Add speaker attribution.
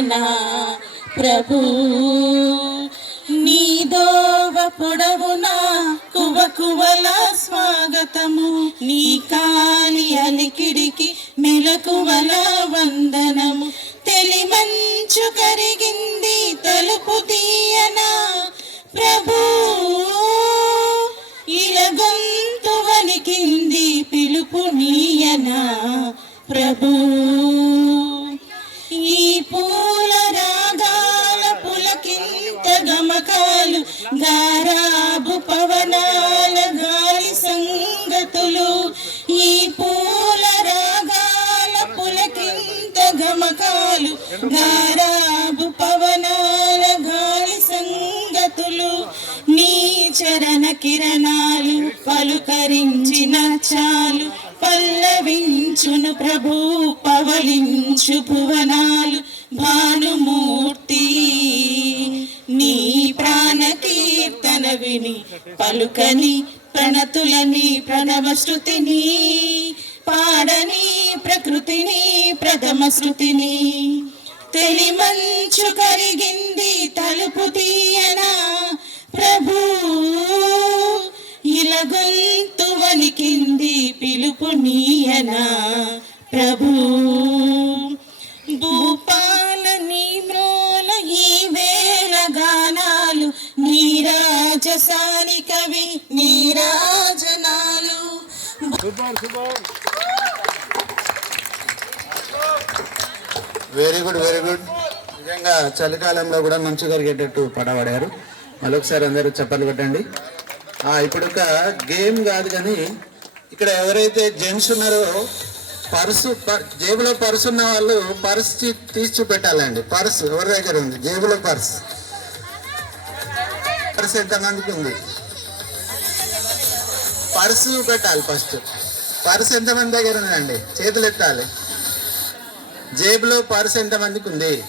Speaker 1: నా ప్రభు? నీదోవ పొడవునా కువ కువల స్వాగతము. నీ కాలి అలికిడికి మెలకువల వందనము. తెలిమంచు కరిగింది తలుపు తీయనా ప్రభు? ఇలగొంతు వలికింది పిలుపు నీయనా ప్రభు? నమ్మకాలు గారాబు పవనాల గాలి సంగతులు ఈ పూల రాగాల పులకింత గమకాలు గారాబు పవనాల గాలి సంగతులు నీ చరణ కిరణాలు పలుకరించిన చాలు పల్లవించును ప్రభు పవలించు భువనాలు. విని పలుకని ప్రణతులని ప్రణవ శృతిని పాడని ప్రకృతిని ప్రథమ శృతిని. తెలిమంచు కరిగింది తలుపు తీయనా ప్రభు ఇలగొంతు వలికింది పిలుపు నీయనా ప్రభు. భూపా నీరాజసాని కవి నీరాజనాలు.
Speaker 2: వెరీ గుడ్ వెరీ గుడ్ నిజంగా చలికాలంలో కూడా మంచు కరిగేటట్టు పడబడారు మరొకసారి అందరూ చప్పట్లు పెట్టండి ఆ, ఇప్పుడు ఒక గేమ్ కాదు కానీ ఇక్కడ ఎవరైతే జెంట్స్ ఉన్నారో పర్సు పర్- జేబులో పర్సు ఉన్న వాళ్ళు పర్స్ తీసి చూపెట్టాలండి. పర్స్ ఎవరి దగ్గర ఉంది? జేబులో పర్స్. పర్స్ ఎంతమందికి ఉంది. పర్సు పెట్టాలి ఫస్ట్. పర్స్ ఎంతమంది దగ్గర ఉందండి చేతులు ఎత్తాలి. జేబులో పర్స్ ఎంతమందికి ఉంది?